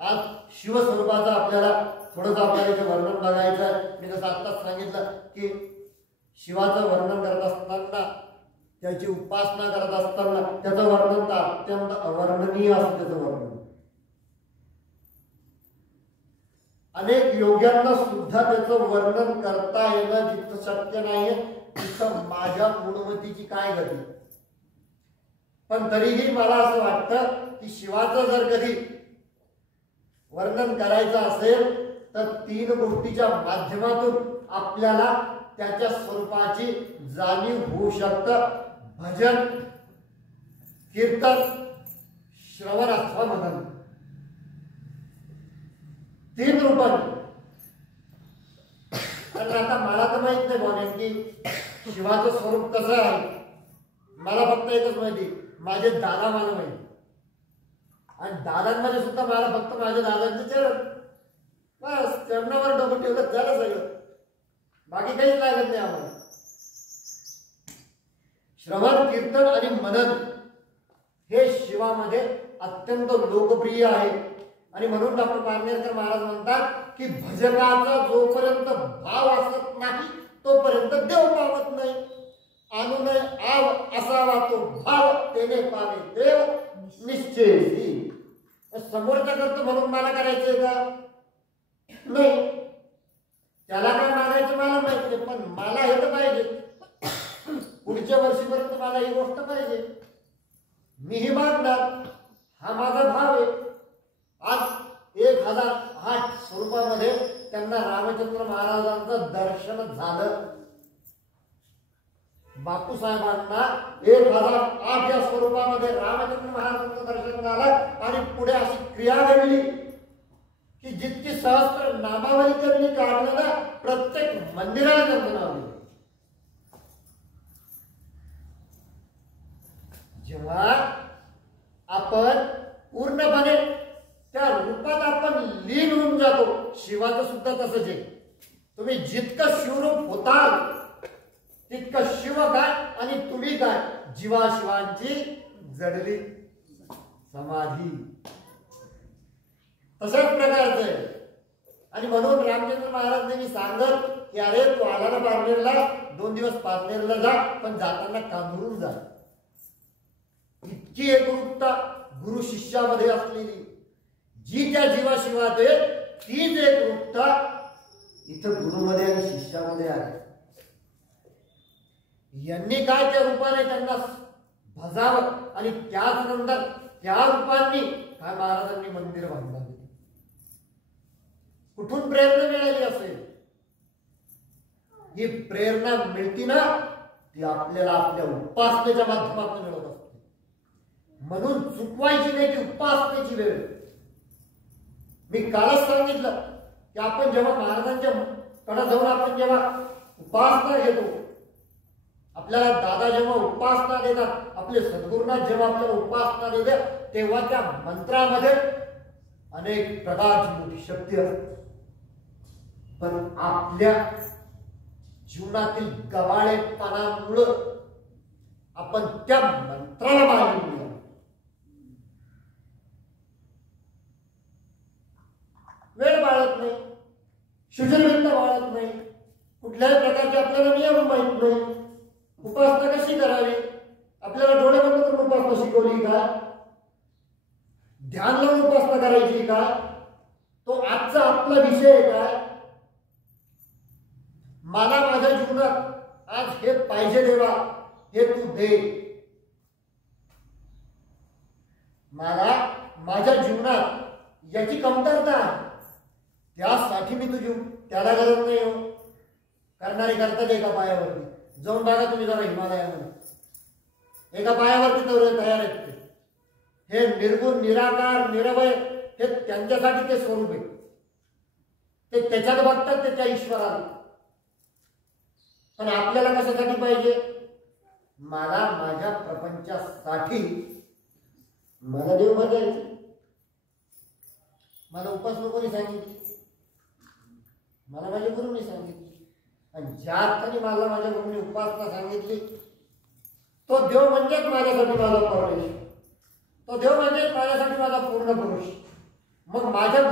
आज शिवस्वरूपाचं आपल्याला थोडंसं आपल्याला इथे वर्णन बघायचं आहे. मी जसं आत्ताच सांगितलं की शिवाचं वर्णन करत असताना, त्याची उपासना करत असताना त्याचं वर्णन तर अत्यंत अवर्णनीय असतं. त्याचं वर्णन अनेक योग्यांना सुद्धा त्याचं वर्णन करता येणं जिथं शक्य नाहीये तिथं माझ्या गुणवतीची काय गती. पण तरीही मला असं वाटतं की शिवाचं जर कधी वर्णन करायचं असेल तर 3 गोष्टीच्या माध्यमातून आपल्याला त्याच्या स्वरूपाची जाणीव होऊ शकतं. भजन, कीर्तन, श्रवण अथवा मनन, 3 रूपांनी. कारण आता मला तर माहित नाही बोलेन की शिवाचं स्वरूप कसं आहे. मला फक्त एकच माहिती, माझे दादा मला माहिती. आणि दादांमध्ये सुद्धा मला फक्त माझ्या दादांचे चरण, बस चरणावर डोकं ठेवलं झालं सगळं, बाकी काहीच लागत नाही आम्हाला. श्रवण, कीर्तन आणि मनन हे शिवामध्ये अत्यंत लोकप्रिय आहे. आणि म्हणून डॉक्टर पारनेरकर महाराज म्हणतात की भजनाचा जोपर्यंत भाव असत नाही तोपर्यंत देव पावत नाही. अनुनय आव असावा तो भाव, तेने पावे देव निश्चयी. समोरचा करतो म्हणून मला करायचंय का नाही, त्याला काय मागायचं मला माहिती नाही, पण मला हे तर पाहिजे. पुढच्या वर्षीपर्यंत मला ही गोष्ट पाहिजे, मीही मागणार, हा माझा भाव आहे. आज 1008 स्वरूपामध्ये त्यांना रामचंद्र महाराजांचं दर्शन झालं. बापूसाहेबांना 1008 या स्वरूपामध्ये रामचंद्र महाराजांचं दर्शन झालं. आणि पुढे अशी क्रिया घडली की जितकी सहस्त्र नामावली त्यांनी काढलं ना, प्रत्येक मंदिराला त्यांचं नाव दिलं. जेव्हा आपण पूर्णपणे त्या रूपात आपण लीन होऊन जातो, शिवाचं सुद्धा तसंच आहे. तुम्ही जितकं शिवरूप होताल तितकं शिव काय आणि तुम्ही काय, जीवाशिवांची जडली समाधी. तशाच प्रकारचं आहे. आणि म्हणून रामचंद्र महाराज नेहमी सांगत की अरे तू आला ना पारनेरला, 2 दिवस पारनेरला जा, पण जाताना कांदूरून जा. इतकी एकरूपता गुरु शिष्यामध्ये असलेली, जी त्या जीवाशिवात आहे तीच एकरूपता इथं गुरुमध्ये आणि शिष्यामध्ये आहे. यांनी काय त्या रूपाने त्यांना भजावं आणि त्याच नंतर त्या रूपांनी काय महाराजांनी मंदिर बांधलं. कुठून प्रेरणा मिळाली असेल? ही प्रेरणा मिळती ना, ती आपल्याला आपल्या उपासनेच्या माध्यमातून मिळत असते. म्हणून चुकवायची नाही ती उपासनेची वेळ. मी कालच सांगितलं की आपण जेव्हा महाराजांच्या कडे जाऊन आपण जेव्हा उपासना घेतो, आपल्याला दादा जेव्हा उपासना देतात, आपले सद्गुरुनाथ जेव्हा आपल्याला उपासना देतात, तेव्हा त्या मंत्रामध्ये अनेक प्रकारची मोठी शक्ती असते. पण आपल्या जीवनातील गबाळेपणामुळं आपण त्या मंत्राला मानून वेळ बाळगत नाही, शुचिर्भीता बाळगत नाही, कुठल्याही प्रकारचे आपल्याला नियम माहित नाही. उपासना कशी करावी, आपल्याला डोळे बंद करून उपासना शिकवली का, ध्यान लावून उपासना करायची का, तो आजचा आपला विषय आहे काय. मला माझ्या जीवनात आज हे पाहिजे देवा, हे तू दे. मला माझ्या जीवनात याची कमतरता आहे, त्यासाठी मी तुझी त्याला गरज नाही हो. करणारे करतात एका पायावरती. जाऊन बघा तुम्ही जरा हिमालयामध्ये, एका पायावरती तर तयार आहेत ते. हे निर्गुण, निराकार, निरवय हे त्यांच्यासाठी ते स्वरूप आहे. ते त्याच्यात बघतात, ते त्या ईश्वराला. पण आपल्याला कशासाठी पाहिजे? मला माझ्या प्रपंचासाठी मला देव बघायचे. मला उपासना कोणी सांगितली? मला माझ्या गुरुनी सांगितली. आणि ज्या अर्थाने मला माझ्या गुरुनी उपासना सांगितली, तो देव म्हणजेच माझ्यासाठी माझा परमेश्वर, तो देव म्हणजेच माझ्यासाठी माझा पूर्ण पुरुष. मग माझ्या